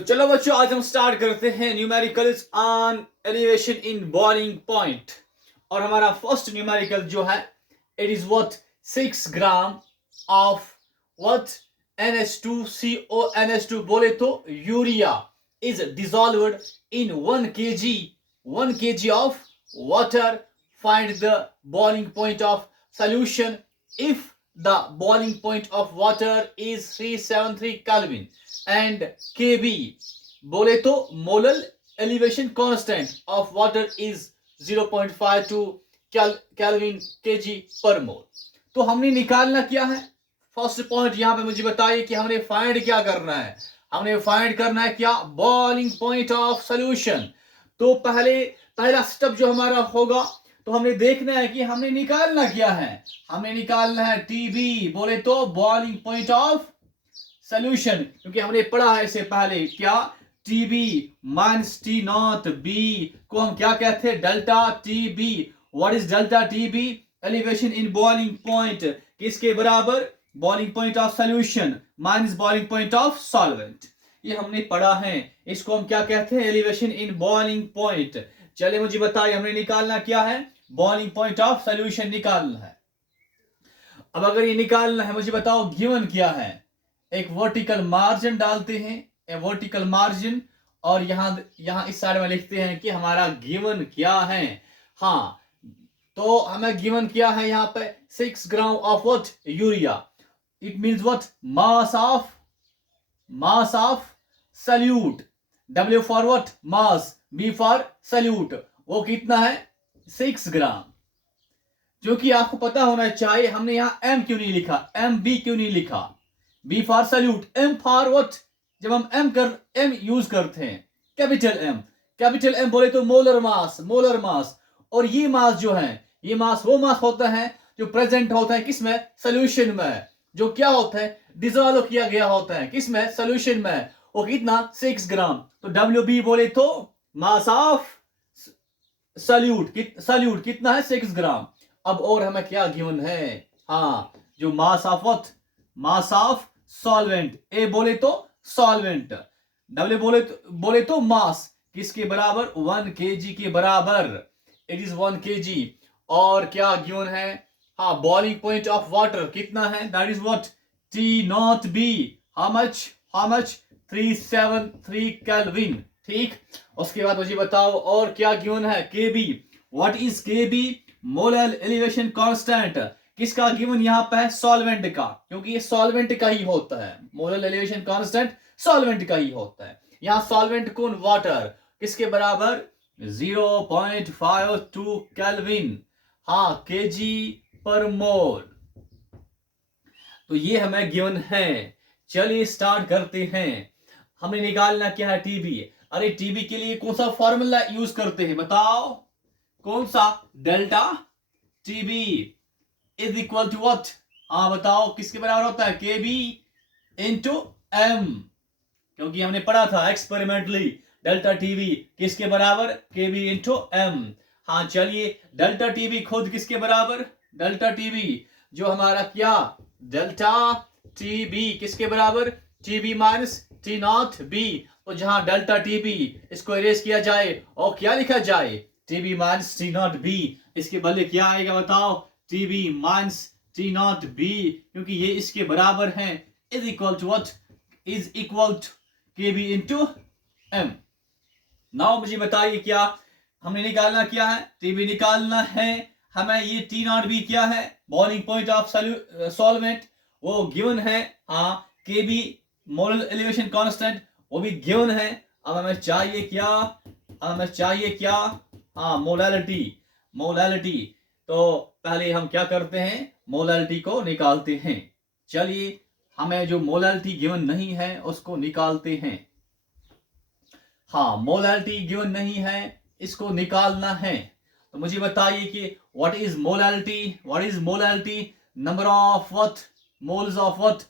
तो चलो बच्चों, आज हम स्टार्ट करते हैं numericals on elevation in boiling point. और हमारा फर्स्ट न्यूमेरिकल जो है, it is what 6 gram of what NH2CO NH2 बोले तो urea is dissolved in 1 kg of water. Find the boiling point of solution if the boiling point of water is 373 Kelvin and Kb बोले तो molal elevation constant of water is 0.52 kelvin kg पर मोल। तो हमने निकालना क्या है? First point यहाँ पे मुझे बताइए कि हमने फाइंड क्या करना है। हमने फाइंड करना है क्या? Boiling point of solution. तो पहला स्टेप जो हमारा होगा, तो हमने देखना है कि हमने निकालना क्या है। हमने निकालना है टीबी बोले तो बॉइलिंग पॉइंट ऑफ सॉल्यूशन, क्योंकि हमने पढ़ा है इससे पहले क्या, TB minus T not be को हम क्या कहते हैं? Delta TB. What is delta TB? Elevation in boiling point किसके बराबर? Boiling point of solution minus boiling point of solvent. ये हमने पढ़ा है, इसको हम क्या कहते हैं? Elevation in boiling point. चलिए मुझे बताइए हमने निकालना क्या है? बॉइलिंग पॉइंट ऑफ सॉल्यूशन निकालना है। अब अगर ये निकालना है, मुझे बताओ गिवन क्या है। एक वर्टिकल मार्जिन डालते हैं, ए वर्टिकल मार्जिन, और यहां इस साइड में लिखते हैं कि हमारा गिवन क्या है। हाँ, तो हमें गिवन क्या है यहाँ पे? 6 gram of what? Urea. It means what? Mass of solute. W for what? Mass. B for solute. वो कितना है? 6 ग्राम। जो कि आपको पता होना चाहिए, हमने यहां M क्यों नहीं लिखा? MB क्यों नहीं लिखा? B for solute, M for what? जब हम M यूज करते हैं, कैपिटल M बोले तो मोलर मास। और ये मास जो है, ये मास वो मास होता है जो प्रेजेंट होता है किसमें? सॉल्यूशन में। जो क्या होता है? डिसॉल्व किया गया होता है किसमें? सॉल्यूशन में। वो कितना? 6 ग्राम। तो WB बोले तो मास ऑफ सल्यूट कितना है? 6 ग्राम। अब और हमें क्या गिवन है? हाँ, जो mass of what? Mass of solvent. ए बोले तो सॉल्वेंट, डब्ल्यू बोले तो मास किसके बराबर? 1 kg के बराबर। It is 1 kg। और क्या गिवन है? हाँ, बॉइलिंग पॉइंट ऑफ वाटर कितना है? That is what? T not be. How much? 373 kelvin. ठीक। उसके बाद मुझे बताओ और क्या गिवन है? Kb। What is Kb? Molar elevation constant. किसका गिवन यहाँ पे है? सॉल्वेंट का, क्योंकि ये सॉल्वेंट का ही होता है। मोलर एलिवेशन कांस्टेंट सॉल्वेंट का ही होता है। यहाँ सॉल्वेंट कौन? वाटर। किसके बराबर? 0.52 केल्विन। हाँ, kg पर मोल। तो ये हमें गिवन है। चलिए स्टार्ट करते हैं। हमने निकालना क्या है? टीबी। अरे टीबी के लिए कौन सा फॉर्मूला यूज करते हैं बताओ? कौन सा? Delta TB is equal to what? हाँ बताओ, किसके बराबर होता है? KB into M. क्योंकि हमने पढ़ा था एक्सपेरिमेंटली, डेल्टा टीबी किसके बराबर? KB into M. हाँ चलिए, डेल्टा टीबी खुद किसके बराबर? डेल्टा टीबी जो हमारा क्या? डेल्टा टीबी किसके बराबर? TB minus T not be. तो जहां डेल्टा टीबी, इसको इरेज किया जाए और क्या लिखा जाए? TB minus T not B. इसके बदले क्या आएगा बताओ? TB minus T not B, क्योंकि ये इसके बराबर है। Is equal to what? Is equal to KB into M. Now मुझे बताइए क्या हमने निकालना क्या है? टीबी निकालना है हमें। ये टी नॉट बी क्या है? बॉइलिंग पॉइंट ऑफ सॉल्वेंट, वो गिवन है। हाँ, केबी मोलर एलिवेशन कांस्टेंट, वो भी गिवन है। अब हमें चाहिए क्या? हाँ, मोलैलिटी। तो पहले हम क्या करते हैं? मोलैलिटी को निकालते हैं। चलिए, हमें जो मोलैलिटी गिवन नहीं है उसको निकालते हैं। हाँ, मोलैलिटी गिवन नहीं है, इसको निकालना है। तो मुझे बताइए कि what is molality? Number of what? Moles of what?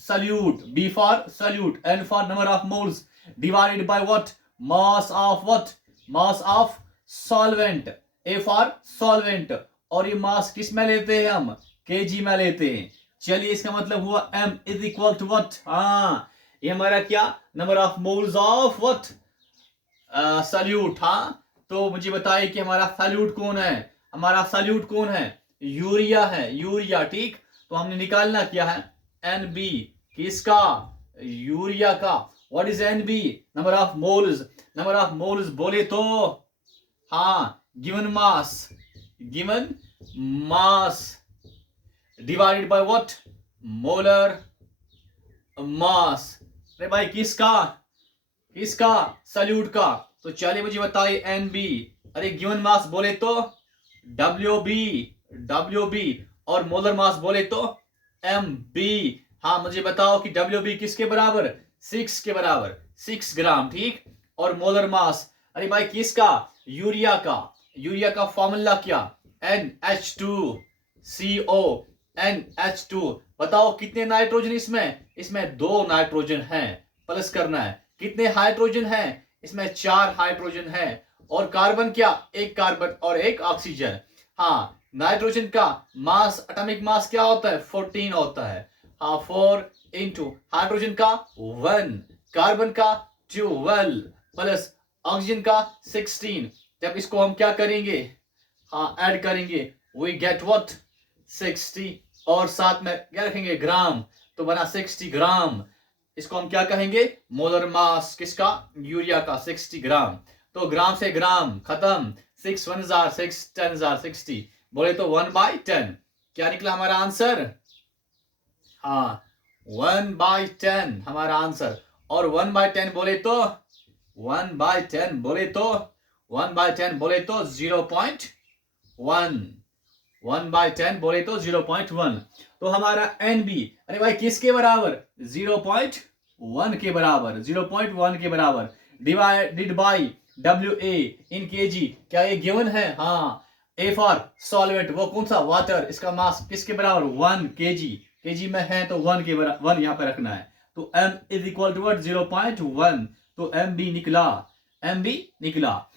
Solute. B for solute, N for number of moles, divided by what? Mass of what? Mass of solvent, A for solvent. और ये मास किस में लेते हैं हम? kg में लेते हैं। चलिए, इसका मतलब हुआ M is equal to what? हाँ, ये हमारा क्या number of moles of what solute. हाँ, तो मुझे बताइए कि हमारा सल्यूट कौन है। हमारा सल्यूट कौन है? यूरिया है, यूरिया। ठीक, तो हमने निकालना क्या है? NB किसका? यूरिया का। What is NB? Number of moles. Number of moles बोले तो हाँ given mass, given mass divided by what? Molar मास। अरे भाई किसका? किसका? सल्यूट का। तो चलिए मुझे बताइए NB। अरे गिवन मास बोले तो WB, WB। और मोलर मास बोले तो MB। हाँ मुझे बताओ कि WB किसके बराबर? 6 के बराबर, 6 ग्राम। ठीक, और मोलर मास अरे भाई किसका? यूरिया का। यूरिया का फॉर्मूला क्या? NH2CO, NH2। बताओ कितने नाइट्रोजन इसमें? इसमें 2 नाइट्रोजन हैं, प्लस करना है। कितने हाइड्रोजन हैं? इसमें 4 हाइड्रोजन हैं। और कार्बन क्या? 1 कार्बन और 1 ऑक्सीजन। हाँ, नाइट्रोजन का मास, एटॉमिक मास क्या होता है? 14 होता है। हाँ, 4 इंटू हाइड्रोजन का 1, कार्बन का 12 प्लस ऑक्सीजन का 16। जब इसको हम क्या करेंगे? हाँ, ऐड करेंगे, वी गेट व्हाट? 60। और साथ में क्या रखेंगे? ग्राम, तो बना 60 ग्राम। इसको हम क्या कहेंगे? मोलर मास किसका? यूरिया का 60 ग्राम। तो ग्राम से ग्राम खत्म। 6 1 6 10 60 बोले तो 1/10। क्या निकला हमारा आंसर? हाँ, 1/10 हमारा आंसर। और 1/10 बोले तो 1/10 बोले तो 1/10 बोले तो 0.1। 1/10 बोले तो 0.1। तो हमारा NB अरे भाई किसके बराबर? 0.1 के बराबर, 0.1 के बराबर। Divided by WA in kg। क्या ये गिवन है? हाँ। A फॉर सॉल्वेंट, वो कौन सा? वाटर। इसका मास किसके बराबर? 1 kg। kg में है तो 1 के बराबर, 1 यहाँ पे रखना है। तो M इज इक्वल टू 0.1। तो MB निकला, MB निकला।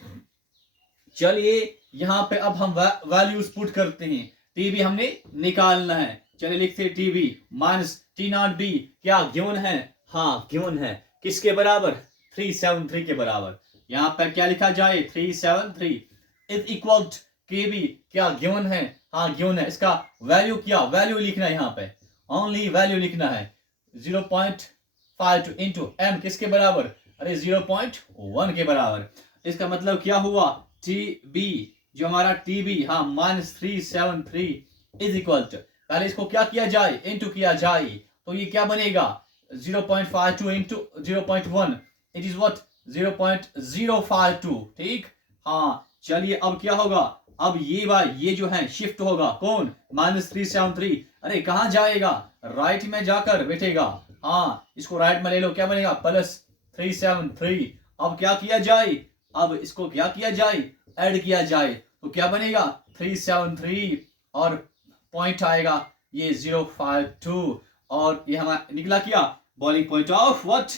चलिए यहां पे अब हम वैल्यूज पुट करते हैं। टीबी हमने निकालना है। चलिए लिखते हैं टीबी माइनस T0B। क्या गिवन है? हाँ गिवन है। किसके बराबर? 373 के बराबर। यहां पर क्या लिखा जाए? 373 इज इक्वल केबी। क्या गिवन है? हाँ गिवन है। इसका वैल्यू क्या? वैल्यू लिखना है, यहां पे ओनली वैल्यू लिखना है। 0.52 इंटू M किसके बराबर? अरे 0.1 के बराबर। इसका मतलब क्या हुआ? TB जो हमारा TB, हाँ -373 इज इक्वल टू, पहले इसको क्या किया जाए? इंटू किया जाए, तो ये क्या बनेगा? 0.52 इंटू 0.1 इट इज व्हाट? 0.052। ठीक, हाँ। चलिए अब क्या होगा? अब ये भाई ये जो है शिफ्ट होगा, कौन? -373। अरे कहां जाएगा? राइट में जाकर बैठेगा। हाँ, इसको राइट में ले लो, क्या बनेगा? +373। अब क्या किया जाए? अब इसको क्या किया जाए? ऐड किया जाए, तो क्या बनेगा? 373 और पॉइंट आएगा ये 052। और ये हमारा निकला क्या? Boiling point of what?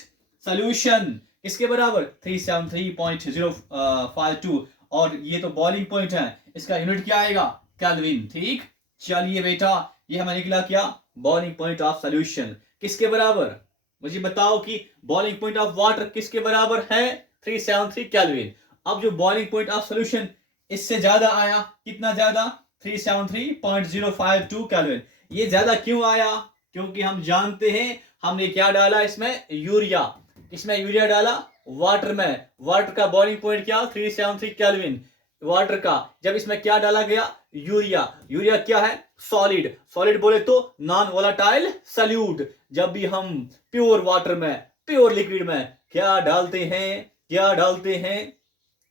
Solution किसके बराबर? 373.052। और ये तो बॉइलिंग पॉइंट है, इसका यूनिट क्या आएगा? केल्विन। ठीक, चलिए बेटा ये हमें निकला क्या? बॉइलिंग पॉइंट ऑफ सॉल्यूशन किसके बराबर? मुझे बताओ कि बॉइलिंग पॉइंट ऑफ वाटर किसके बराबर है? 373 केल्विन। अब जो बॉइलिंग पॉइंट ऑफ सॉल्यूशन इससे ज्यादा आया, कितना ज्यादा? 373.052 केल्विन। ये ज्यादा क्यों आया? क्योंकि हम जानते हैं हमने क्या डाला इसमें? यूरिया। इसमें यूरिया डाला वाटर में। वाटर का बॉइलिंग पॉइंट क्या? 373 केल्विन वाटर का। जब इसमें क्या डाला गया? यूरिया। यूरिया क्या है? सॉलिड। सॉलिड बोले तो नॉन वोलेटाइल सॉल्यूट। जब भी हम प्योर वाटर में, प्योर लिक्विड में क्या डालते हैं? क्या डालते हैं?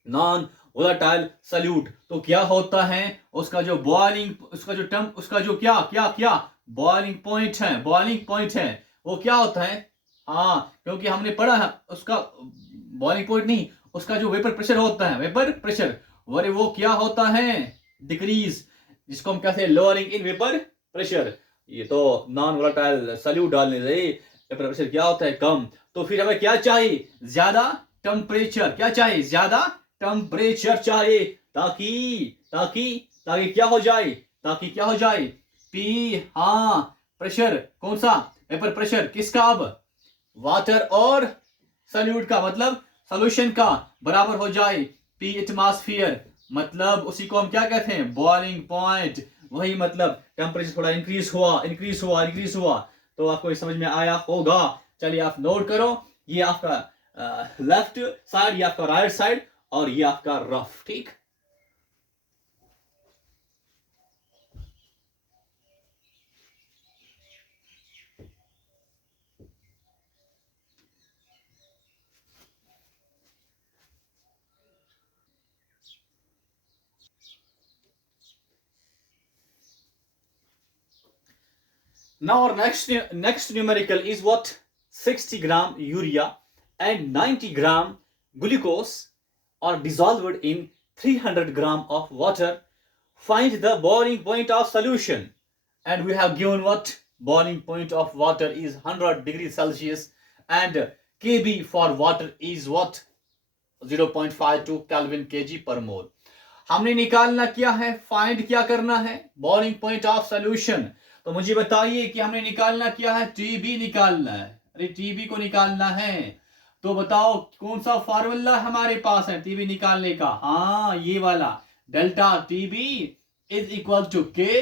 Non volatile solute. तो क्या होता है? उसका जो बॉइलिंग, उसका जो उसका जो क्या क्या क्या बॉइलिंग पॉइंट है, बॉइलिंग पॉइंट है, वो क्या होता है? हाँ, क्योंकि हमने पढ़ा है उसका बॉइलिंग पॉइंट नहीं, उसका जो वेपर प्रेशर होता है, वेपर प्रेशर, वो क्या होता है? डिक्रीज, जिसको हम कहते हैं लोअरिंग इन वेपर प्रेशर। ये तो नॉन वोलेटाइल सॉल्यूट डालने से वेपर प्रेशर क्या होता है? कम। तो फिर हमें क्या चाहिए? ज्यादा टेम्परेचर। क्या चाहिए? ज्यादा टेम्परेचर चाहिए, ताकि ताकि ताकि क्या हो जाए? ताकि क्या हो जाए? पी, हाँ, प्रेशर कौन सा? वेपर प्रेशर किसका? अब वाटर और सॉल्यूट का मतलब सॉल्यूशन का बराबर हो जाए पी एटमॉस्फेयर, मतलब उसी को हम क्या कहते हैं, बॉइलिंग पॉइंट। वही मतलब टेम्परेचर थोड़ा इंक्रीज हुआ। तो आपको ये समझ में आया होगा। चलिए आप नोट करो, ये आपका लेफ्ट साइड, ये आपका राइट साइड, और ये आपका रफ। ठीक, now our next numerical is what, 60 gram urea and 90 gram glucose are dissolved in 300 gram of water. Find the boiling point of solution. And we have given what, boiling point of water is 100 degrees Celsius, and kb for water is what, 0.52 Kelvin kg per mole. हमने निकालना क्या है, find क्या करना है, boiling point of solution. तो मुझे बताइए कि हमने निकालना क्या है, टीबी निकालना है। अरे टीबी को निकालना है, तो बताओ कौन सा फार्मूला हमारे पास है टीबी निकालने का। हाँ, ये वाला, delta TB is equal to K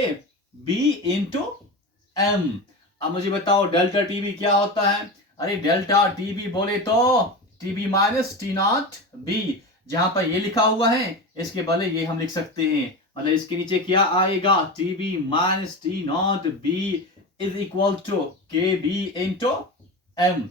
B into M. अब मुझे बताओ डेल्टा टीबी क्या होता है। अरे डेल्टा टीबी बोले तो TB minus T not be, जहां पर ये लिखा हुआ है इसके बदले ये हम लिख सकते हैं, मतलब इसके नीचे क्या आएगा, TB minus T not B is equal to K B into M.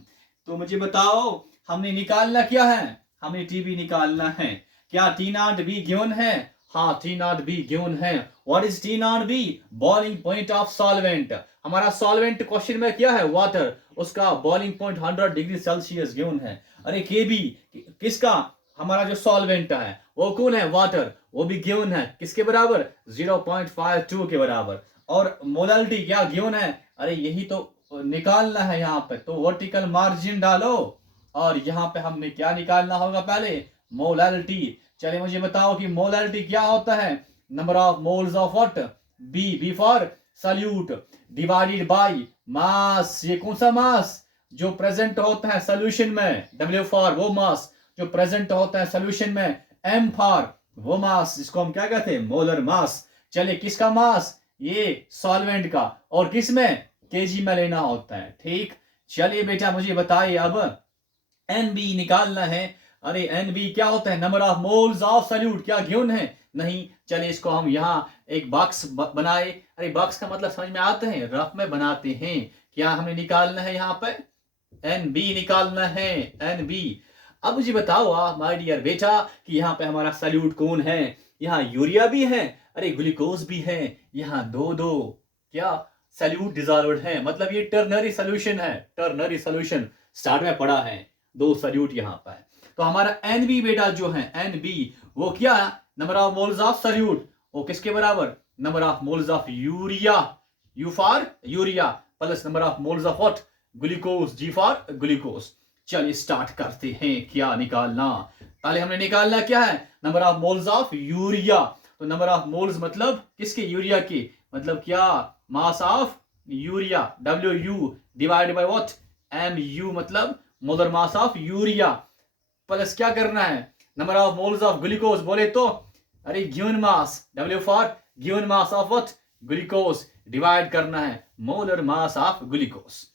तो मुझे बताओ हमने निकालना क्या है, हमें टीबी निकालना है। क्या टी नॉट बी गिवन है, हाँ टी नॉट बी गिवन है। What is T not be, boiling point of solvent. हमारा सॉल्वेंट क्वेश्चन में क्या है, वाटर, उसका boiling point 100 degree Celsius given है। अरे के बी किसका, हमारा जो सॉल्वेंट है वो कौन है, वाटर, वो भी गिवन है, किसके बराबर, 0.52 के बराबर। और मोलालिटी क्या गिवन है, अरे यही तो निकालना है यहाँ पे। तो वर्टिकल मार्जिन डालो, और यहाँ पे हमने क्या निकालना होगा, पहले मोलालिटी। चलिए मुझे बताओ कि मोलालिटी क्या होता है, number of moles of what, B for solute, divided by mass. ये कौन सा मास, जो प्रेजेंट होता है सॉल्यूशन में, डब्ल्यू फॉर वो मास जो प्रेजेंट होता है सॉल्यूशन में, एम फॉर वो मास जिसको हम क्या कहते हैं, मोलर मास। चलिए किसका मास, ये सॉल्वेंट का, और किस में, केजी में लेना होता है। ठीक, चलिए बेटा मुझे बताइए अब एन बी निकालना है। अरे एन बी क्या होता है, number of moles of solute, क्या गिवन है, नहीं। चलिए इसको हम यहाँ एक बॉक्स बनाए। अरे बॉक्स का मतलब समझ में आते हैं, रफ में बनाते हैं। क्या हमें निकालना है, यहाँ पे एन बी निकालना है, एन बी। अब मुझे बताओ आप माय डियर बेटा कि यहाँ पे हमारा सॉल्यूट कौन है, यहाँ यूरिया भी है, अरे ग्लूकोज भी है, यहाँ दो दो क्या सॉल्यूट डिसॉल्व्ड है, मतलब ये टर्नरी सॉल्यूशन है, टर्नरी सॉल्यूशन स्टार्ट में पड़ा है, दो सॉल्यूट यहाँ पर है। तो हमारा एन बी बेटा जो है, एन बी वो क्या, number of moles of solute, वो किसके बराबर, number of moles of urea, U for urea, plus number of moles of what, glucose, G for glucose. चलिए स्टार्ट करते हैं, क्या निकालना, पहले हमने निकालना क्या है, number of moles of urea. तो नंबर ऑफ मोल्स मतलब किसके, यूरिया के, मतलब क्या, mass of urea, W U divide by what, M U, मतलब molar mass of urea, plus क्या करना है, number of moles of glucose बोले तो, अरे given mass, W for given mass of what, glucose, divide करना है मोलर मास ऑफ ग्लूकोज।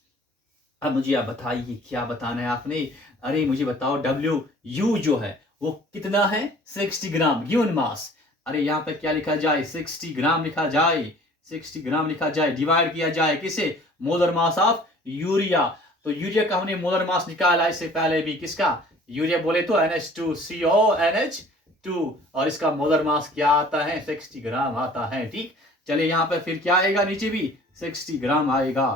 अब मुझे आप बताइए क्या बताना है आपने। अरे मुझे बताओ डब्ल्यू यू जो है वो कितना है, 60 ग्राम गिवन मास। अरे यहाँ पे क्या लिखा जाए, 60 ग्राम लिखा जाए, 60 ग्राम लिखा जाए, डिवाइड किया जाए किसे, मोलर मास ऑफ यूरिया। तो यूरिया का हमने मोलर मास निकाला इससे पहले भी, किसका, यूरिया बोले तो NH2CO NH2, और इसका मोलर मास क्या आता है, 60 ग्राम आता है। ठीक, चलिए यहाँ पे फिर क्या आएगा, नीचे भी 60 ग्राम आएगा,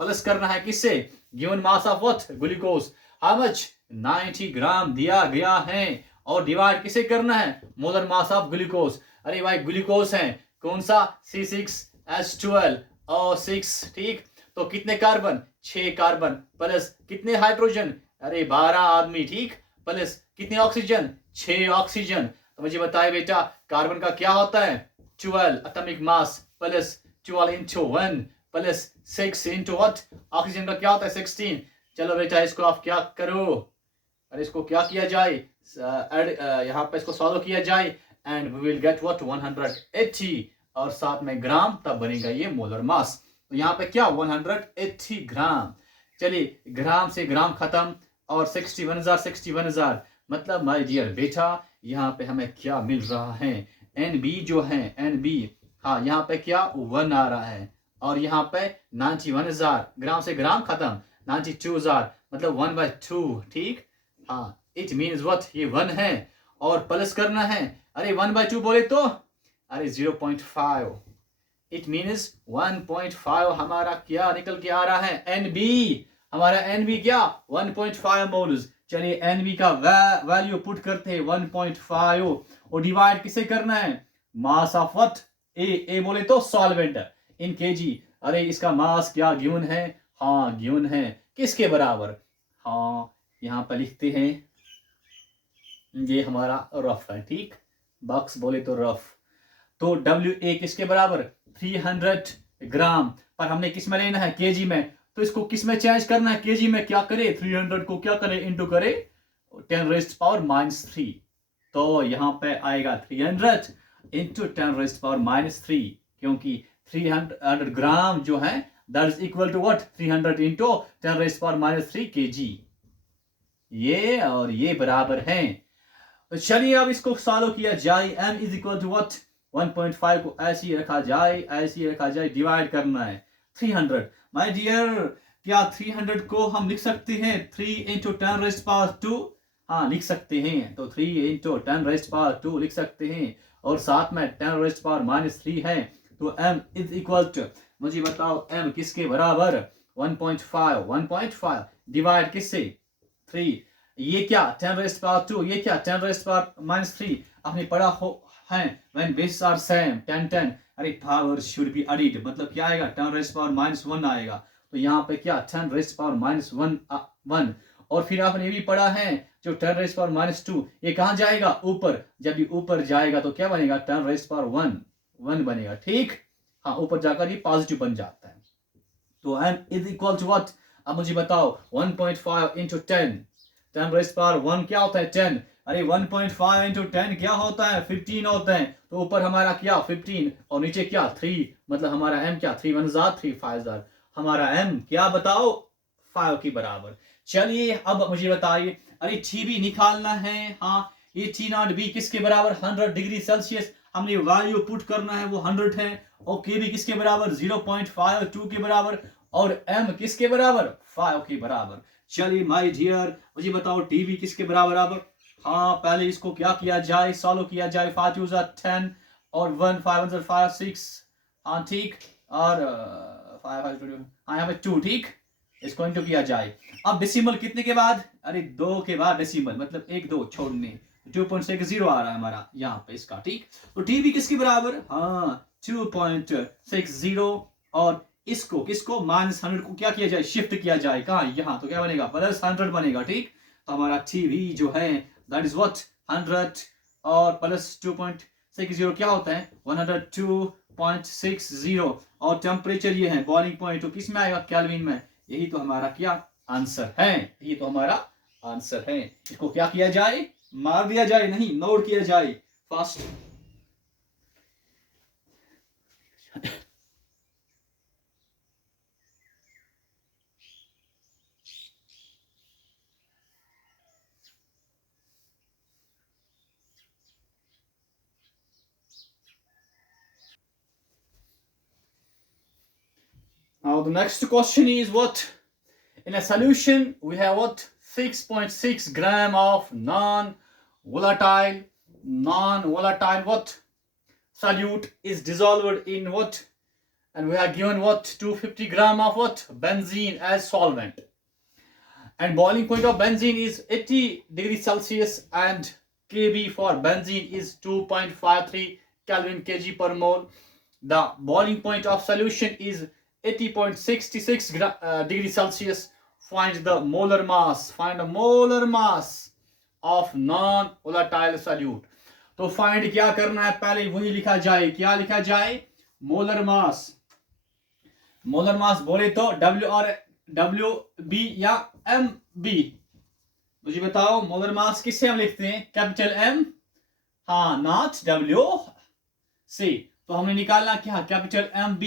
प्लस करना है किससे, given mass of what, glucose, how much, 90 ग्राम दिया गया है, और डिवाइड किसे करना है, मोलर मास ऑफ ग्लूकोज। अरे भाई ग्लूकोज है कौन सा, C6H12 और 6। ठीक, तो कितने कार्बन, 6 कार्बन, प्लस कितने हाइड्रोजन, अरे 12 आदमी। ठीक, प्लस कितने ऑक्सीजन, 6 ऑक्सीजन। तो मुझे बताए बेटा कार्बन का क्या होता है, 12 atomic mass, plus 12 into 1 plus 6 into what, oxygen का क्या होता है, 16। चलो बेटा इसको आप क्या करो, और इसको क्या किया जाए, यहाँ पे इसको सॉल्व किया जाए and we will get what 180 और साथ में ग्राम, तब बनेगा ये मोलर मास। तो यहाँ पे क्या 180 ग्राम। चलिए ग्राम से ग्राम खत्म और 61,000 मतलब माय डियर बेटा यहाँ पे हमें क्या मिल रहा है, एन बी जो है एन बी, हाँ यहाँ पे क्या 1 आ रहा है और यहाँ पे 91,000, ग्राम से ग्राम खत्म 92,000 मतलब 1/2, ठीक। हाँ इट मीन्स व्हाट, ये 1 है और प्लस करना है, अरे 1/2 बोले तो अरे 0.5, इट मीन्स 1.5 हमारा क्या निकल के आ रहा है, एन बी, हमारा एन बी क्या 1.5 मोल्स। चलिए एन बी का वैल्यू पुट करते हैं 1.5 और डिवाइड किसे करना है, मास ऑफ व्हाट, ए बोले तो सॉल्वेंट इन केजी। अरे इसका मास क्या गिवन है, हाँ गिवन है किसके बराबर, हाँ यहाँ पर लिखते हैं, ये हमारा रफ है, ठीक, बॉक्स बोले तो रफ। तो डब्ल्यू ए किसके बराबर 300 ग्राम, पर हमने किस में लेना है, केजी में, तो इसको किस में चेंज करना है, केजी में। क्या करे 300 को क्या करे इंटू करे 10⁻³ तो यहाँ पे आएगा 300 इंटू 10⁻³ क्योंकि 300 ग्राम जो है that is equal to what 300 into 10⁻³ KG, ये और ये बराबर हैं। तो चलिए अब इसको सॉल्व किया जाए, m is equal to what 1.5 को ऐसे ही रखा जाए, डिवाइड करना है 300। माय डियर क्या 300 को हम लिख सकते हैं 3 इंटू 10⁻², हाँ लिख सकते हैं, तो 3 इंटू 10⁻² लिख सकते हैं और साथ में 10⁻³ है, तो m इज इक्वल टू, मुझे बताओ m किसके बराबर 1.5 डिवाइड किससे 3, ये क्या 10⁻², ये क्या 10⁻³ आपने पढ़ा हो है when bases are same 10, अरे पावर शुड बी एडिड, मतलब क्या आएगा 10⁻⁻1 आएगा, तो यहाँ पे क्या 10⁻1 और फिर आपने ये भी पढ़ा है जो 10⁻², ये कहाँ जाएगा ऊपर, जब ये ऊपर जाएगा तो क्या बनेगा 10⁻1 बनेगा, ठीक, हाँ ऊपर जाकर ये पॉजिटिव बन जाता है। तो m is equal to what, अब मुझे बताओ 1.5 इंटू 10⁻1 क्या होता है 10, अरे 1.5 इंटू 10 क्या होता है 15 होता है, तो ऊपर हमारा क्या 15 और नीचे क्या 3, मतलब हमारा m क्या 3 1 3 5 हमारा m क्या बताओ 5 के बराबर। चलिए अब मुझे बताइए, अरे Tb निकालना है, हाँ ये T0b किसके बराबर 100 डिग्री सेल्सियस, हमने वैल्यू पुट करना है वो 100 है और Kb किसके बराबर 0.52 के बराबर और m किसके बराबर 5 के बराबर। चलिए माय डियर मुझे बताओ Tb किसके बराबर, हाँ पहले इसको क्या किया जाए, सॉल्व किया जाए, 5 2 10 और 1 5 1 5 6, हाँ ठीक, और 5 हाँ यहाँ पे 2, ठीक, इसको इंटू किया जाए। अब डेसिमल कितने के बाद, अरे 2 के बाद डेसिमल, मतलब 1 2 छोड़ने 2.60 आ रहा है हमारा यहाँ पे इसका, ठीक। तो Tb किसके बराबर, हाँ 2.60 और इसको किसको -100 को क्या किया जाए शिफ्ट किया जाए, कहाँ यहाँ, तो क्या बनेगा +100 बनेगा, ठीक। तो हमारा Tb जो है दैट इज व्हाट 100 और +2.60 क्या होता है 102.60 और टेम्परेचर ये है बॉइलिंग पॉइंट, तो किस में आएगा केल्विन में, यही तो हमारा क्या आंसर है, यही तो हमारा आंसर है। इसको क्या किया जाए, मार दिया जाए, नहीं नोट किया जाए fast. Now the next question is what? In a solution we have what 6.6 gram of non-volatile what solute is dissolved in what, and we are given what 250 gram of what benzene as solvent, and boiling point of benzene is 80 degrees Celsius and Kb for benzene is 2.53 Kelvin kg per mole. The boiling point of solution is 80.66 degrees Celsius. Find the molar mass. Find the molar mass of non-volatile solute. तो find क्या करना है, पहले वही लिखा जाए, क्या लिखा जाए मोलर मास। मोलर मास बोले तो W और WB या MB? मुझे बताओ मोलर मास किससे हम लिखते हैं? कैपिटल M, हाँ, नॉट W से। तो हमने निकालना क्या? Capital MB,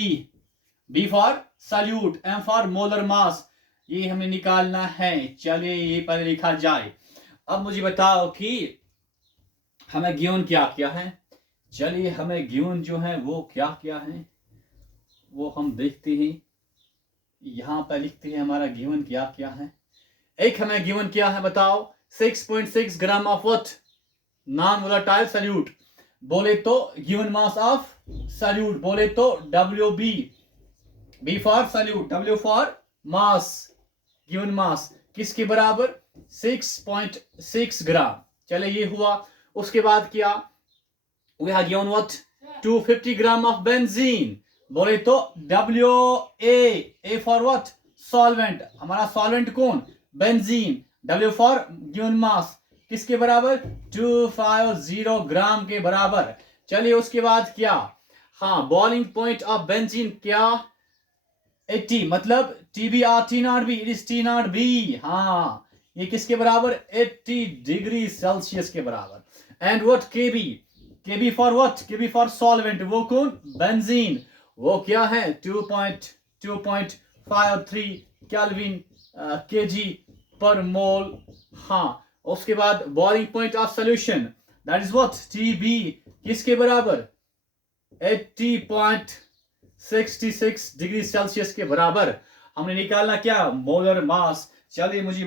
B for solute, M for molar mass, ये हमें निकालना है। चलिए ये पहले लिखा जाए। अब मुझे बताओ कि हमें गिवन क्या क्या है। चलिए हमें गिवन जो है वो क्या क्या है वो हम देखते हैं। यहां पर लिखते हैं हमारा गिवन क्या क्या है। एक हमें गिवन क्या है बताओ? 6.6 gram of what? Non volatile solute. बोले तो गिवन मास ऑफ सल्यूट, बोले तो WB, B for solute, W for mass. Given mass किसके बराबर? 6.6 ग्राम। चले ये हुआ। उसके बाद क्या? We have given what? 250 gram of benzene. बोले तो WA, A for what? Solvent. हमारा सॉल्वेंट कौन? Benzene. W for given mass किसके बराबर? 250 ग्राम के बराबर। चलिए उसके बाद क्या? हाँ, बॉइलिंग पॉइंट ऑफ बेंजीन क्या? 80, मतलब TB और T0B, इट इज T0B। हाँ, ये किसके बराबर? 80 डिग्री सेल्सियस के बराबर। And what? KB for what? KB for solvent, वो कौन? बेंजीन। वो क्या है? 2.53 केल्विन kg पर मोल। हाँ, उसके बाद boiling point of solution that is what? TB किसके बराबर? 80.66 डिग्री सेल्सियस के बराबर। हमने निकालना क्या? Molar mass. चलिए मुझे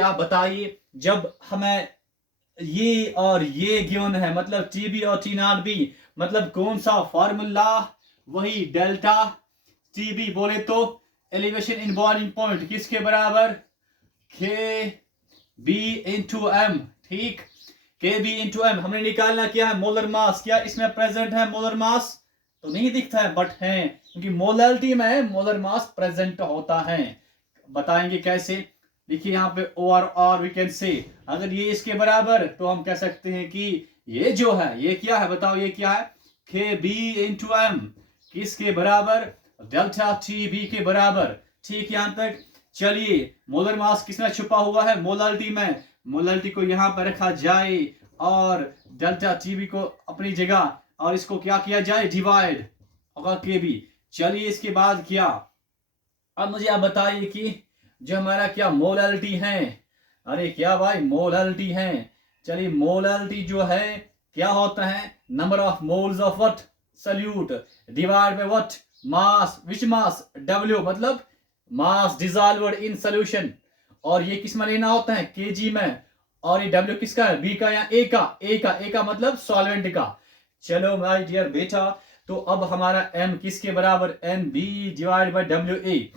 आप बताइए जब हमें ये और ये गिवन है, मतलब TB और T0B, मतलब कौन सा फॉर्मूला? वही डेल्टा TB। बोले तो एलिवेशन इन बॉइलिंग पॉइंट किसके बराबर? KB into M। ठीक, KB इंटू M। हमने निकालना क्या है? Molar mass. क्या इसमें प्रेजेंट है मोलर मास? तो नहीं दिखता है, बट है, क्योंकि मोलरिटी में मोलर मास प्रेजेंट होता है। बताएंगे कैसे? देखिए यहाँ पे और वी कैन से, अगर ये इसके बराबर तो हम कह सकते हैं कि ये जो है ये क्या है? बताओ ये क्या है? KB इंटू M किसके बराबर? डेल्टा TB के बराबर। ठीक, यहां तक। चलिए मोलर मास किसमें छुपा हुआ है? मोलरिटी में। मोलरिटी को यहां पर रखा जाए और डेल्टा TB को अपनी जगह, और इसको क्या किया जाए? डिवाइड होगा KB। चलिए इसके बाद क्या? अब मुझे आप बताइए कि जो हमारा क्या मोलरिटी है? अरे क्या भाई, मोलरिटी है। चलिए मोलरिटी जो है क्या होता है? Number of moles of what? Solute divide by what? Mass. Which mass? W, मतलब मास डिसॉल्व्ड इन सॉल्यूशन। और ये किस में लेना होता है? kg में। और ये W किसका है? B का या A का? A का मतलब सॉल्वेंट का। चलो माय डियर बेटा, तो अब हमारा M किसके बराबर? MB divide by WA।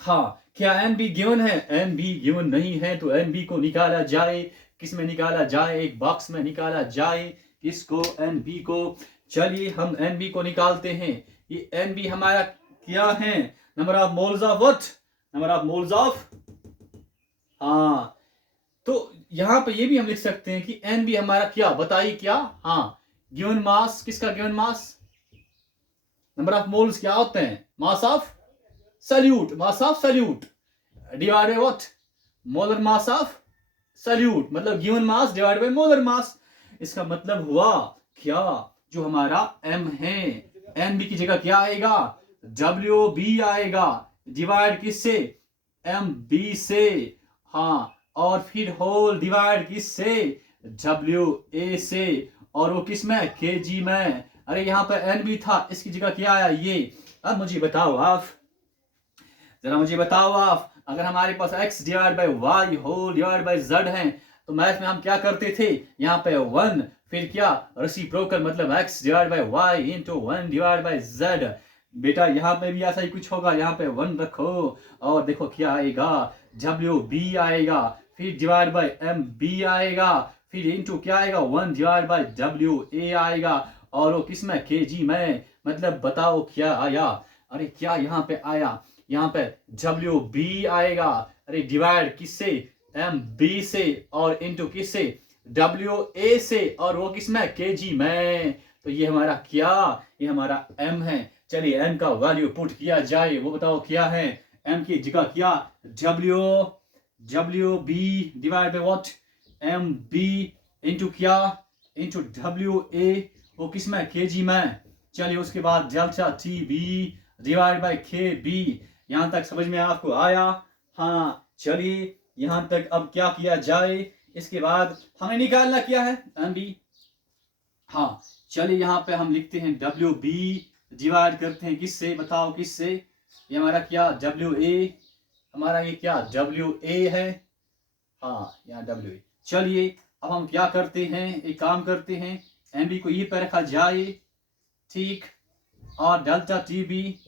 हाँ, क्या MB गिवन है? MB गिवन नहीं है, तो MB को निकाला जाए। किस में निकाला जाए? एक बॉक्स में निकाला जाए। किसको? MB को। चलिए हम MB को निकालते हैं। ये MB हमारा क्या है? Number of moles of what? Number of moles of, हाँ, तो यहां पे ये भी हम लिख सकते हैं कि NB हमारा क्या? बताइए क्या? हाँ, गिवन मास। किसका given mass? Number of moles क्या होते हैं? Mass of solute, mass of solute divide by what? Molar mass of solute, मतलब given mass divide by molar mass. इसका मतलब हुआ क्या? जो हमारा M है, NB की जगह क्या आएगा? WB आएगा। डिवाइड किससे? MB से। हाँ, और फिर होल डिवाइड किससे? WA से। और वो किस में? kg में। अरे यहाँ पर NB था, इसकी जगह क्या आया? ये। अब मुझे बताओ आप, जरा मुझे बताओ आप, अगर हमारे पास x divide by y whole divide by z है, तो मैथ में हम क्या करते थे? यहाँ पे 1, फिर क्या? रेसिप्रोकल, मतलब x divide by y into 1 divide by z। बेटा यहाँ पे भी ऐसा ही कुछ होगा। यहाँ पे 1 रखो और देखो क्या आएगा? WB आएगा, फिर डिवाइड बाय MB आएगा, फिर इंटू क्या आएगा? 1 डिवाइड बाय WA आएगा, और वो किस में? kg में। मतलब बताओ क्या आया? अरे क्या यहाँ पे आया? यहाँ पे WB आएगा। अरे डिवाइड किससे? MB से, और इंटू किससे? WA से, और वो किस में? kg में। तो ये हमारा क्या? ये हमारा M है। चलिए m का वैल्यू पुट किया जाए, वो बताओ क्या है। m की जगह क्या, w b divide by what, m b into क्या, इंटू w a, वो किस में, kg में। चलिए उसके बाद delta T B divide by K B. यहां तक समझ में आपको आया? हाँ, चलिए यहां तक अब क्या किया जाए, इसके बाद हमें निकालना क्या है, एम बी। हाँ, चलिए यहाँ पे हम लिखते हैं डब्ल्यू बी डिवाइड करते हैं किससे, बताओ किससे, ये हमारा क्या डब्ल्यू ए, हमारा ये क्या डब्ल्यू ए है, हाँ यहाँ डब्ल्यू ए। चलिए अब हम क्या करते हैं, एक काम करते हैं, एम बी को ये पे रखा जाए, ठीक, और डेल्टा टी बी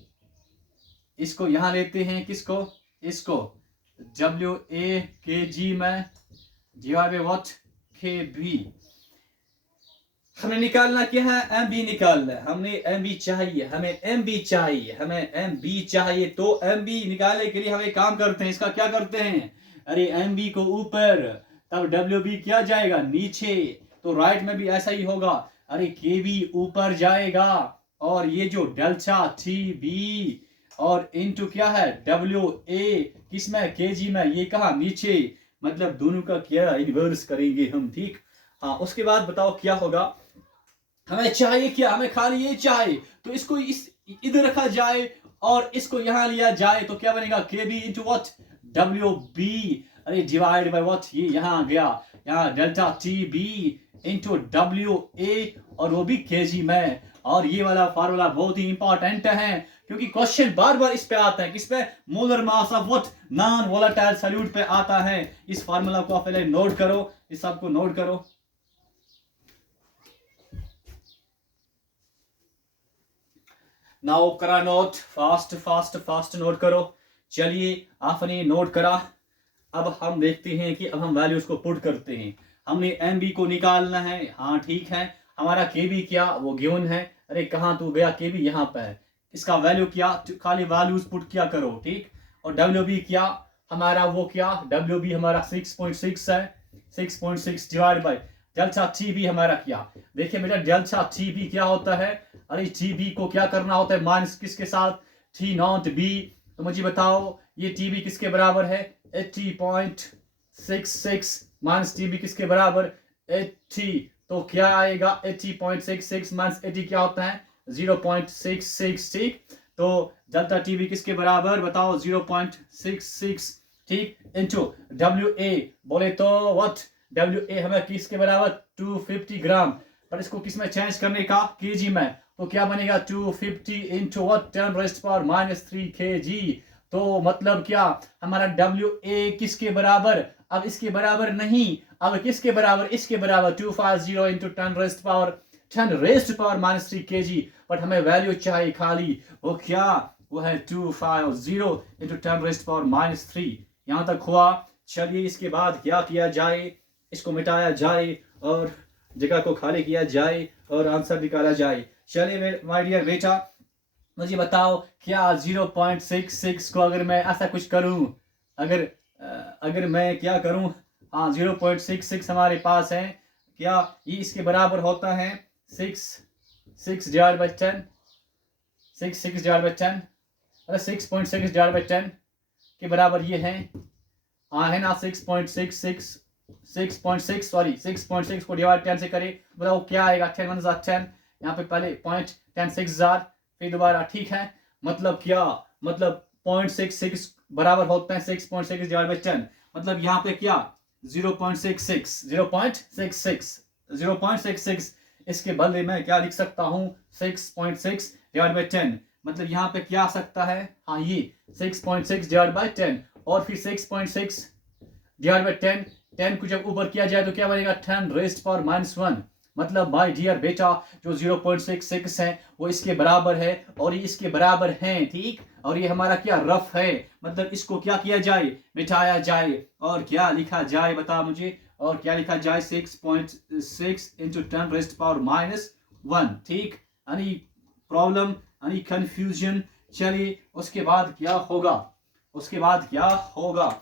इसको यहां लेते हैं, किसको, इसको डब्ल्यू ए के जी में डिवाइड बाय व्हाट, के बी। हमें निकालना क्या है, एम बी निकालना है, हमने एम बी चाहिए, हमें एम बी चाहिए, हमें एम बी चाहिए। तो एम बी निकालने के लिए हम एक काम करते हैं, इसका क्या करते हैं, अरे एम बी को ऊपर, तब डब्ल्यू बी क्या जाएगा नीचे, तो राइट में भी ऐसा ही होगा, अरे के बी ऊपर जाएगा, और ये जो डेल्टा टी बी और इनटू क्या है डब्ल्यू ए किसमें, के जी में, ये कहा नीचे, मतलब दोनों का क्या इन्वर्स करेंगे हम, ठीक। हाँ, उसके बाद बताओ क्या होगा, हमें चाहिए क्या, हमें खाली ये चाहिए, तो इसको इस इधर रखा जाए और इसको यहां लिया जाए, तो क्या बनेगा, K B into what, W B, अरे डिवाइड बाय वॉट, ये यहां आ गया, यहाँ delta T B into W A, और वो भी के जी में। और ये वाला फार्मूला बहुत ही इंपॉर्टेंट है, क्योंकि क्वेश्चन बार बार इस पे आता है, किस पे, molar mass of what, non volatile solute पे आता है। इस फार्मूला को आप पहले नोट करो, इस सबको नोट करो। नाउ करा note, fast fast fast note करो। चलिए आपने नोट करा, अब हम देखते हैं कि अब हम वैल्यूज को पुट करते हैं। हमने एम बी को निकालना है, हाँ ठीक है, हमारा के बी क्या, वो गिवन है, अरे कहाँ तू गया, के बी यहाँ पे है, इसका वैल्यू क्या, खाली वैल्यूज पुट क्या करो, ठीक। और डब्ल्यू बी क्या, हमारा वो क्या, डब्ल्यू बी हमारा 6.6 है, 6.6 divide by delta T B हमारा क्या, देखिए बेटा डेल्टा टी बी क्या होता है, अरे टी बी को क्या करना होता है, माइनस किसके साथ, टी नॉट बी। तो मुझे बताओ ये टी बी किसके बराबर है, 80.66 माइनस टी बी किसके बराबर, 80, तो क्या आएगा 80.66 माइनस 80 क्या होता है 0.66, ठीक। तो डेल्टा टी बी किसके बराबर बताओ 0.66, ठीक, इंटू डब्ल्यू ए, बोले तो व्हाट, डब्ल्यू ए हमें किसके बराबर 250 ग्राम, पर इसको किस में चेंज करने का, केजी में, तो क्या बनेगा 250 इंटू व्हाट 10⁻³ kg। तो मतलब क्या, हमारा डब्ल्यू ए किसके बराबर, अब इसके बराबर नहीं, अब किसके बराबर, इसके बराबर 250 इंटू 10⁻³ kg, बट हमें वैल्यू चाहिए खाली, वो क्या, वो है 250 इंटू 10⁻³ यहां तक हुआ। चलिए इसके बाद क्या किया जाए, इसको मिटाया जाए और जगह को खाली किया जाए और आंसर निकाला जाए। चलिए माय डियर बेटा, मुझे बताओ क्या 0.66 को अगर मैं ऐसा कुछ करूं, अगर मैं क्या करूं, हाँ 0.66 हमारे पास है, क्या ये इसके बराबर होता है 6 डिवाइड बाय 10, 6 डिवाइड बाय 10, अरे 6.6 डिवाइड बाय 10 के बराबर ये है, हाँ है ना 6.6 सॉरी 6.6 को डिवाइड 10 से करें, बताओ क्या आएगा, 10 1 10, यहाँ पे पहले 0.106 फिर दोबारा, ठीक है, मतलब क्या, मतलब 0.66 बराबर होता है 6.6 डिवाइड बाय 10, मतलब यहाँ पे क्या 0.66 इसके बदले में क्या लिख सकता हूँ 6.6 डिवाइड बाय 10, मतलब यहाँ पे क्या आ सकता है, हाँ ये 6.6 डिवाइड बाय 10, और फिर 6.6 डिवाइड बाय 10 को जब ऊपर किया जाए तो क्या बनेगा 10⁻⁻1, मतलब माय डियर बेटा जो 0.66 है वो इसके बराबर है और ये इसके बराबर है, ठीक, और ये हमारा क्या रफ है, मतलब इसको क्या किया जाए, मिटाया जाए, और क्या लिखा जाए बता मुझे, और क्या लिखा जाए 6.6 इंटू 10⁻⁻1, ठीक। एनी प्रॉब्लम, एनी कंफ्यूजन, चलिए उसके बाद क्या होगा, उसके बाद क्या होगा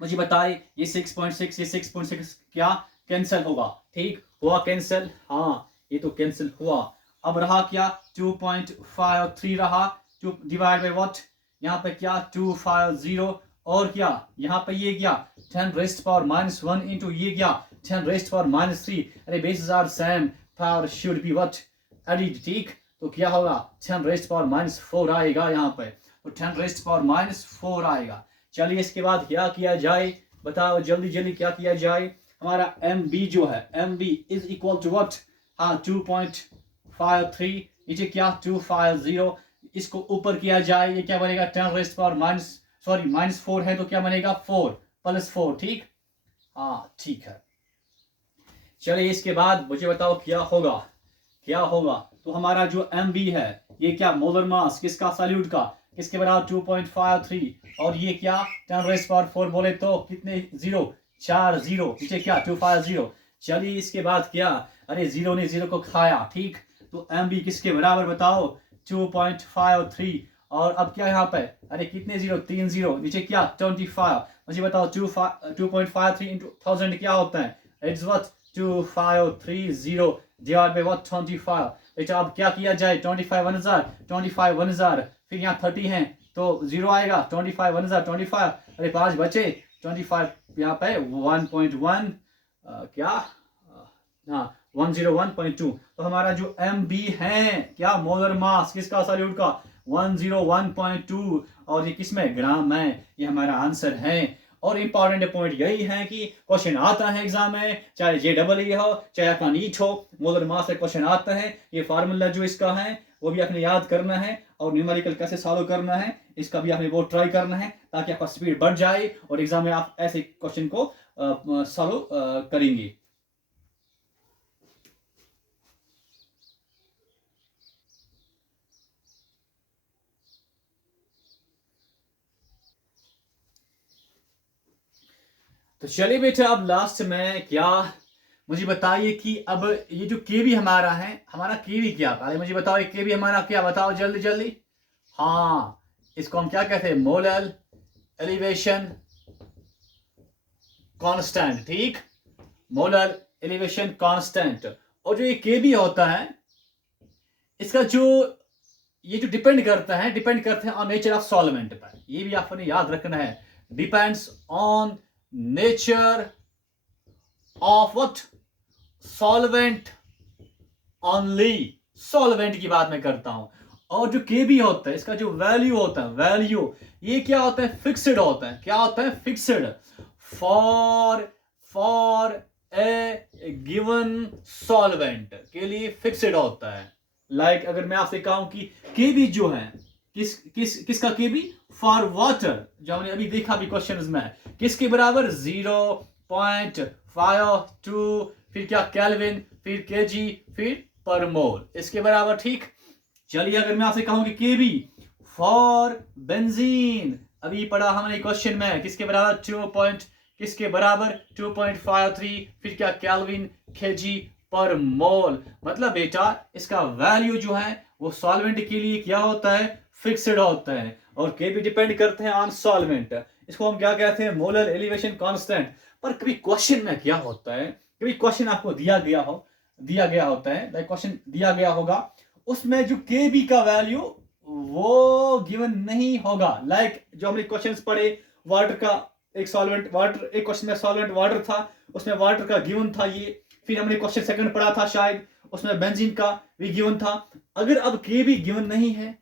मुझे बताए, ये 6.6 ये 6.6 क्या कैंसिल होगा, ठीक हुआ कैंसिल, हाँ ये तो कैंसिल हुआ, अब रहा क्या 2.53 रहा, टू डिवाइड बाई व्हाट, यहाँ पे क्या 250, और क्या यहाँ पे ये क्या 10 रेस्ट पावर माइनस 1 इंटू ये क्या 10 रेस्ट पावर माइनस 3। अरे bases are same, power should be what added, ठीक। तो क्या होगा 10 रेस्ट पावर माइनस 4 आएगा यहाँ पे, तो 10 रेस्ट पावर माइनस 4 आएगा। चलिए इसके बाद क्या किया जाए, बताओ जल्दी जल्दी क्या किया जाए। हमारा एम बी जो है, M B is equal to what, हाँ 2.53, नीचे क्या 250, इसको ऊपर किया जाए, ये क्या बनेगा 10 रेस्ट पावर माइनस 4 है, तो क्या बनेगा 4 प्लस 4, ठीक। हाँ ठीक है। चलिए इसके बाद मुझे बताओ क्या होगा, क्या होगा। तो हमारा जो एम बी है, ये क्या मोलर मास किसका, सॉल्यूट का, किसके बराबर 2.53, और ये क्या 10 रेस्ट पावर 4 बोले तो कितने जीरो, 4 जीरो, नीचे क्या 250। चलिए इसके बाद क्या, अरे जीरो ने जीरो को खाया, ठीक। तो एम बी किसके बराबर बताओ 2.53, और अब क्या यहाँ पे, अरे कितने जीरो, 3 जीरो, नीचे क्या 25। मुझे बताओ 2.53 इंटू 1000 क्या होता है, it's what 2530 divide by what 25। बेटा अब क्या किया जाए, 25 1000, फिर यहाँ 30 है तो जीरो आएगा, 25 1000 25, अरे 5 बचे, 25 यहाँ पे 1.1 क्या हाँ 101.2। तो हमारा जो एम बी है क्या मोलर मास किसका, सॉल्यूट का 101.2, और ये किसमें ग्राम में, ये हमारा आंसर है। और इंपॉर्टेंट पॉइंट यही है कि क्वेश्चन आता है एग्जाम में, चाहे JEE हो चाहे आपका नीट हो, मोलर मास से क्वेश्चन आता है। ये फार्मूला जो इसका है वो भी आपने याद करना है, और न्यूमेरिकल कैसे सॉल्व करना है इसका भी आपने वो ट्राई करना है, ताकि आपका स्पीड बढ़ जाए और एग्जाम में आप ऐसे क्वेश्चन को सॉल्व करेंगे। तो चलिए बेटा अब लास्ट में क्या, मुझे बताइए कि अब ये जो केवी हमारा है, हमारा केवी क्या, पहले मुझे बताओ ये केवी हमारा क्या, बताओ जल्दी जल्दी। हाँ इसको हम क्या कहते हैं, मोलर एलिवेशन कांस्टेंट, ठीक, मोलर एलिवेशन कांस्टेंट। और जो ये केवी होता है, इसका जो ये जो डिपेंड करता है, डिपेंड करते हैं ऑन नेचर ऑफ सॉल्वेंट पर, ये भी आपने याद रखना है, depends on nature of what solvent only, solvent की बात मैं करता हूं। और जो केबी होता है, इसका जो वैल्यू होता है, वैल्यू ये क्या होता है, फिक्स्ड होता है, क्या होता है fixed, for a given solvent के लिए फिक्स्ड होता है। लाइक अगर मैं आपसे कहूं कि केबी जो है, किसका केबी, फॉर वाटर, जो हमने अभी देखा भी क्वेश्चन में, किसके बराबर 0.52, फिर क्या केल्विन, फिर केजी, फिर पर मोल, इसके बराबर, ठीक। चलिए अगर मैं आपसे कहूं कि केबी फॉर बेंजीन, अभी पढ़ा हमने क्वेश्चन में, किसके बराबर किसके बराबर 2.53, फिर क्या केल्विन, केजी पर मोल। मतलब बेटा इसका वैल्यू जो है वो सॉल्वेंट के लिए क्या होता है, फिक्स्ड होता है, और के भी डिपेंड करते हैं ऑन सॉल्वेंट। इसको हम क्या कहते हैं, मोलर एलिवेशन कांस्टेंट। पर कभी क्वेश्चन में क्या होता है, कभी क्वेश्चन आपको दिया गया होता है, लाइक क्वेश्चन दिया गया होगा, उसमें जो के बी का वैल्यू वो गिवन नहीं होगा। लाइक जो हमने क्वेश्चंस पढ़े, वाटर का एक सॉल्वेंट वाटर, एक क्वेश्चन में सॉल्वेंट वाटर था, उसमें वाटर का गिवन था ये। फिर हमने क्वेश्चन सेकंड पढ़ा था शायद, उसमें बेंजीन का भी गिवन था। अगर अब के भी गिवन नहीं है,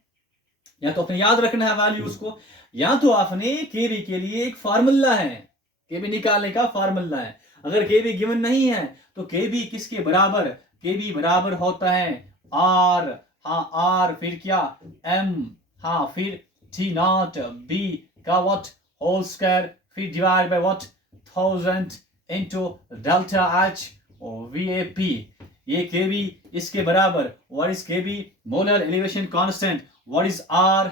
या तो आपने याद रखना है वैल्यूज को, या तो आपने के बी के लिए एक फार्मूला है, के बी निकालने का फार्मूला है। अगर के बी गिवन नहीं है तो के बी किसके बराबर, के बी बराबर होता है आर, हाँ आर, फिर क्या एम, हाँ फिर टी नॉट बी का व्हाट होल स्क्वायर, फिर divide by what 1000 into delta H VAP. ये केबी इसके बराबर, what is KB, molar elevation constant, what is R.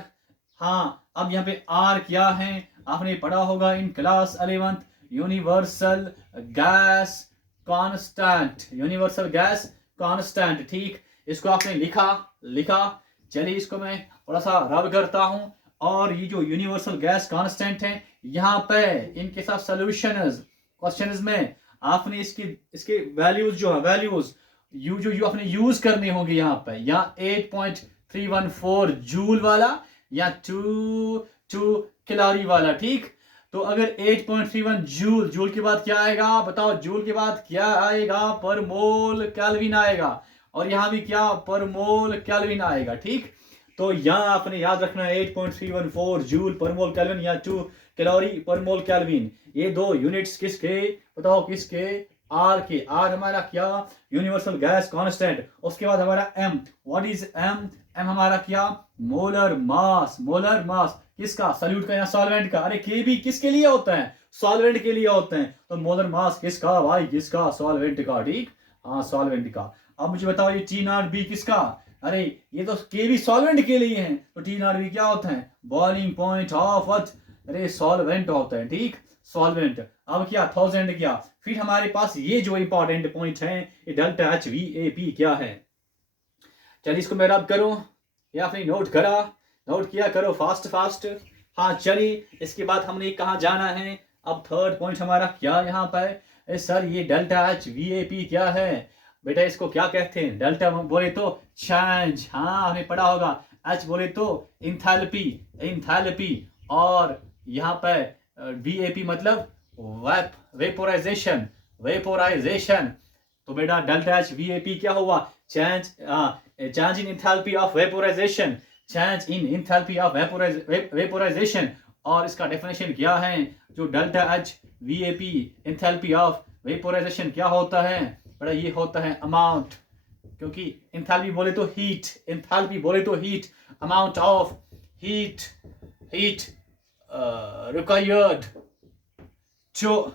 हाँ अब यहाँ पे आर क्या है, आपने पढ़ा होगा in class 11th, universal gas constant, universal gas constant, ठीक। इसको आपने लिखा। चलिए इसको मैं थोड़ा सा रब करता हूं। और ये जो यूनिवर्सल गैस कांस्टेंट है, यहाँ पे इनके साथ सोल्यूशन क्वेश्चंस में आपने इसके वैल्यूज जो है, वैल्यूज जो आपने यूज करने होंगे यहाँ पे, या 8.314 जूल वाला या 2 कैलोरी वाला, ठीक। तो अगर 8.31 जूल, जूल के बाद क्या आएगा बताओ, जूल के बाद क्या आएगा, पर मोल केल्विन आएगा, और यहाँ भी क्या, पर मोल केल्विन आएगा, ठीक। तो यहाँ आपने याद रखना है 8.314 जूल पर मोल केल्विन या 2 कैलोरी पर मोल केल्विन। ये दो यूनिट्स किसके बताओ, किसके, आर के। आर हमारा क्या, यूनिवर्सल गैस कांस्टेंट। उसके बाद हमारा M, what is M, M हमारा क्या, मोलर मास। मोलर मास किसका, सॉल्यूट का या सॉल्वेंट का। अरे के भी किसके लिए होता है, सॉल्वेंट के लिए होते हैं। तो मोलर मास किसका भाई, किसका, सॉल्वेंट का, ठीक। हाँ सॉल्वेंट का। अब मुझे बताओ ये टी नॉट बी किसका, अरे ये तो के भी सॉल्वेंट के लिए है, तो टी नॉट बी क्या होता है, बॉइलिंग पॉइंट ऑफ व्हाट, अरे सॉल्वेंट होता है, ठीक, सॉल्वेंट। अब क्या, 1000 क्या। फिर हमारे पास ये जो इंपॉर्टेंट पॉइंट है, ये delta H we A P क्या है। चलिए इसको मैं रब करूं, या फिर नोट करा, नोट किया करो फास्ट फास्ट। हाँ चलिए, इसके बाद हमने कहाँ जाना है। अब थर्ड पॉइंट हमारा क्या यहाँ पर, सर ये delta H we A P क्या है बेटा, इसको क्या कहते हैं। डेल्टा बोले तो चेंज, हाँ हमें पढ़ा होगा। एच बोले तो इंथैल्पी, इंथैल्पी। और यहाँ पर वी ए पी मतलब वेपोराइजेशन, वेपोराइजेशन। तो बेटा delta H we A P क्या हुआ, change, change in enthalpy of vaporisation, change in enthalpy of vaporisation. और इसका डेफिनेशन क्या है, जो delta H we A P enthalpy of vaporisation क्या होता है बड़ा, ये होता है अमाउंट, क्योंकि इंथैल्पी बोले तो हीट, इंथैल्पी बोले तो heat, amount of heat, heat required to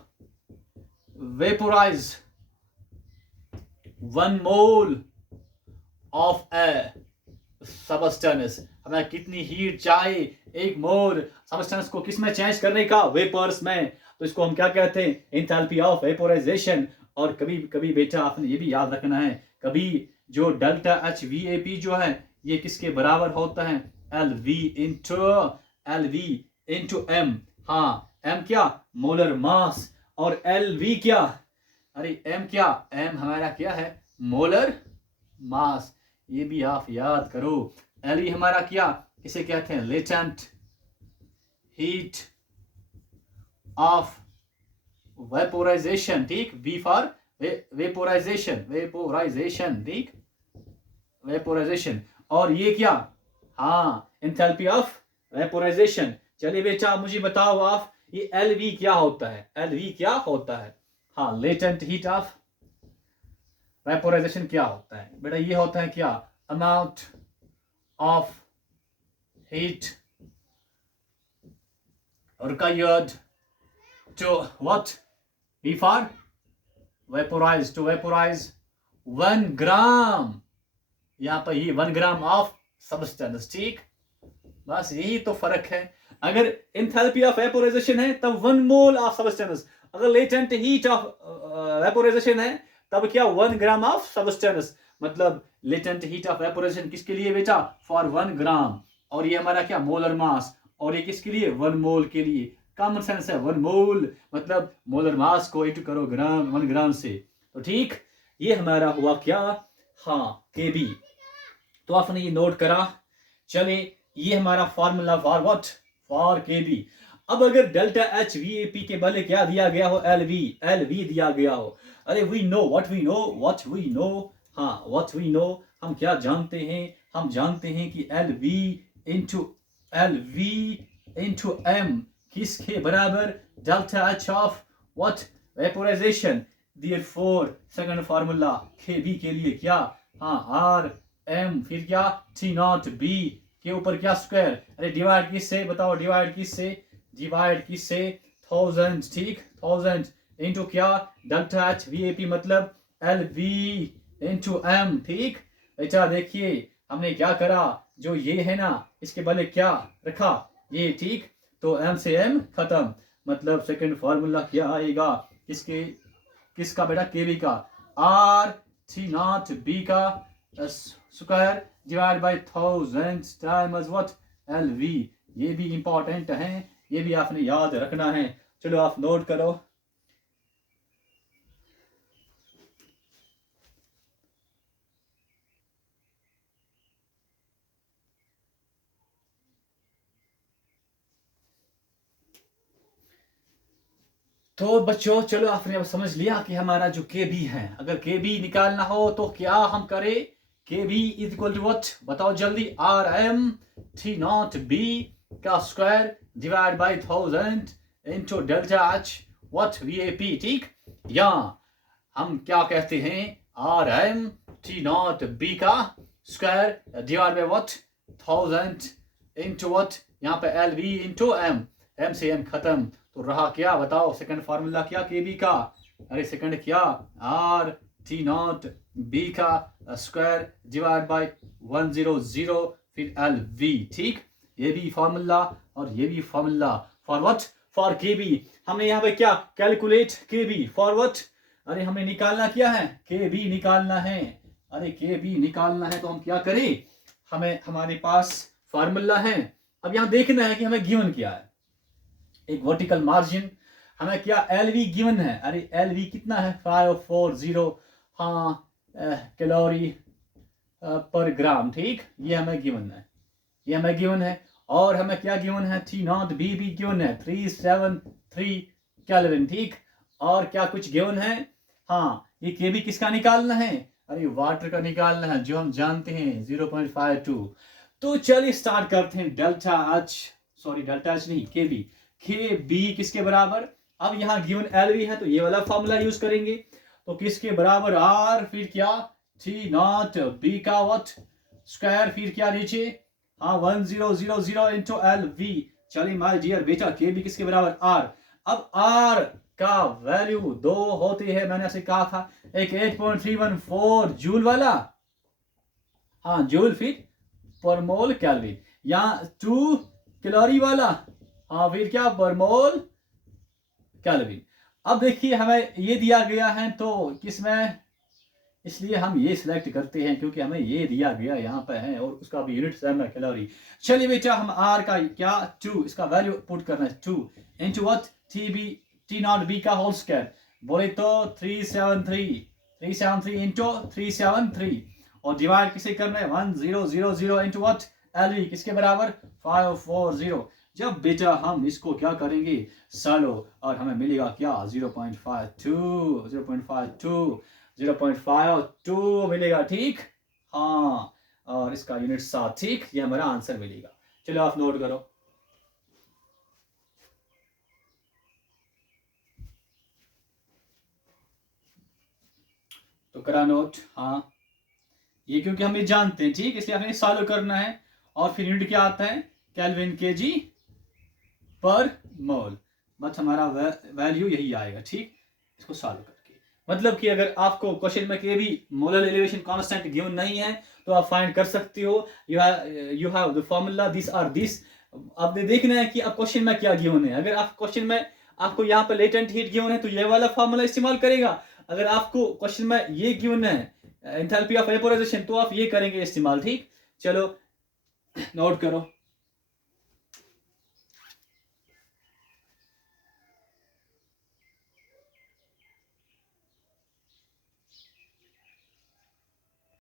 vaporize 1 mole of a substance. हमें कितनी हीट चाहिए, 1 मोल सबस्टेंस को किस में चेंज करने का, वेपर्स में। तो इसको हम क्या कहते हैं, इंथैल्पी ऑफ वेपोराइजेशन। और कभी कभी बेटा आपने ये भी याद रखना है, कभी जो delta H we A P जो है ये किसके बराबर होता है, एल वी इंटू एम। हाँ एम क्या, मोलर मास, और एल वी क्या, अरे एम क्या, एम हमारा क्या है, मोलर मास। ये भी आप याद करो। एल वी हमारा क्या, इसे कहते हैं लेटेंट हीट ऑफ वेपोराइजेशन, ठीक। वी फॉर वेपोराइजेशन, वेपोराइजेशन, ठीक, वेपोराइजेशन। और ये क्या, हाँ एंथैल्पी ऑफ वेपोराइजेशन। चलिए बेटा मुझे बताओ आप, ये एल वी क्या होता है, एल वी क्या होता है। हाँ लेटेंट हीट ऑफ वेपोराइजेशन क्या होता है बेटा, ये होता है क्या, amount of heat required to what, V for vaporize, to vaporize 1 ग्राम, यहाँ पर ये 1 ग्राम ऑफ सबस्टेंस, ठीक। बस यही तो फर्क है। अगर इंथैल्पी ऑफ वेपोराइजेशन है तब 1 मोल ऑफ सबस्टेंस, अगर लेटेंट हीट ऑफ वेपोराइजेशन है तब क्या, 1 ग्राम ऑफ सबस्टेंस। मतलब लेटेंट हीट ऑफ वेपोराइजेशन किसके लिए बेटा, फॉर 1 ग्राम। और ये हमारा क्या, मोलर मास। और ये किसके लिए, 1 मोल के लिए। कॉमन सेंस है, 1 मोल मतलब मोलर मास को इंटू करो ग्राम, 1 ग्राम से। तो ठीक, ये हमारा हुआ क्या, हाँ के बी। तो आपने ये नोट करा। चले ये हमारा फॉर्मूला फॉर व्हाट, फॉर के बी। अब अगर delta H we A P के बदले क्या दिया गया हो, एल वी दिया गया हो। अरे we know what we know, what we know, हाँ व्हाट वी नो, हम क्या जानते हैं, हम जानते हैं कि एल वी इंटू एम किसके बराबर, delta H of what, vaporisation. Therefore second formula के बी के लिए क्या, हाँ आर एम, फिर क्या, टी नॉट बी के ऊपर क्या, स्क्वायर। अरे डिवाइड किससे बताओ, डिवाइड किससे, डिवाइड किससे, 1000, ठीक, 1000 इंटू क्या, delta H we A P मतलब एल वी इंटू एम, ठीक। बेटा देखिए हमने क्या करा, जो ये है ना इसके बदले क्या रखा, ये, ठीक। तो एम से एम खत्म, मतलब सेकंड फार्मूला क्या आएगा, किसके, किसका बेटा, के बी का, आर टी नॉट बी का square divide by 1000 times what, L V. ये भी इंपॉर्टेंट है, ये भी आपने याद रखना है। चलो आप नोट करो। तो बच्चों चलो आपने अब समझ लिया कि हमारा जो के बी है, अगर के बी निकालना हो तो क्या हम करें? K B is equal to what? बताओ जल्दी। R M T not B का square divide by 1000 into delta H what V A P. ठीक, या हम क्या कहते हैं? R M T not B का square divide by what 1000 into what, यहाँ पे L V into M, M से एम खत्म, तो रहा क्या? बताओ सेकंड फार्मूला क्या के बी का? अरे सेकंड क्या? आर टी नॉट बी का स्क्वायर डिवाइड बाय 100 फिर एल वी। ठीक, ये भी फार्मूला और ये भी फार्मूला फॉर व्हाट? फॉर के बी। हमने यहाँ पे क्या कैलकुलेट के बी फॉर व्हाट? अरे हमें निकालना क्या है? के बी निकालना है। अरे के बी निकालना है तो हम क्या करें? हमें हमारे पास फार्मूला है। अब यहाँ देखना है कि हमें गिवन क्या है। एक वर्टिकल मार्जिन हमें क्या एल वी गिवन है। अरे एल वी कितना है? 540 हाँ कैलोरी पर ग्राम। ठीक, ये हमें गिवन है, ये हमें गिवन है। और हमें क्या गिवन है? टी नॉट बी भी गिवन है 373 कैलोरी। ठीक, और क्या कुछ गिवन है? हाँ, ये के बी किसका निकालना है? अरे वाटर का निकालना है, जो हम जानते हैं 0.52। तो चलिए स्टार्ट करते हैं। Delta H, sorry delta H नहीं, के बी। के बी किसके बराबर? अब यहाँ गिवन एल वी है तो ये वाला फॉर्मूला यूज करेंगे। तो किसके बराबर? आर फिर क्या टी नॉट बी का व्हाट स्क्वायर फिर क्या नीचे हाँ 1000 इंटू एल वी। चलिए माय डियर बेटा के बी किसके बराबर? आर। अब आर का वैल्यू 2 होते हैं, मैंने ऐसे कहा था। एक 8.314 जूल वाला, हाँ जूल फिर पर मोल केल्विन, यहाँ 2 कैलोरी वाला, हाँ फिर क्या पर मोल केल्विन। अब देखिए हमें ये दिया गया है तो किसमें, इसलिए हम ये सिलेक्ट करते हैं क्योंकि हमें ये दिया गया यहाँ पे है और उसका भी यूनिट सेम है कैलोरी। चलिए बेटा हम आर का क्या 2 इसका वैल्यू पुट करना है 2 into what T not B का होल स्क्वायर, बोले तो 373 इंटू 373 और डिवाइड किसे करना है 1000 इंटू व्हाट एल वी किसके बराबर 540। जब बेटा हम इसको क्या करेंगे सालो और हमें मिलेगा क्या 0.52 मिलेगा। ठीक, हाँ और इसका यूनिट 7। ठीक, ये हमारा आंसर मिलेगा। चलो आप नोट करो। तो करा नोट। हाँ ये क्योंकि हम ये जानते हैं, ठीक, इसलिए हमें सॉल्व करना है। और फिर यूनिट क्या आता है केल्विन केजी पर मोल, बस हमारा वैल्यू यही आएगा। ठीक, इसको सॉल्व करके मतलब कि अगर आपको क्वेश्चन में के भी मोलर एलिवेशन कांस्टेंट गिवन नहीं है तो आप फाइंड कर सकते हो। You have the formula this or this. अब देखना है कि अब क्वेश्चन में क्या गिवन है। अगर आप क्वेश्चन में आपको यहाँ पे लेटेंट हीट गिवन है तो ये वाला फार्मूला इस्तेमाल करेगा। अगर आपको क्वेश्चन में ये गिवन है एंथैल्पी ऑफ वेपोराइजेशन तो आप ये करेंगे इस्तेमाल। ठीक, चलो नोट करो।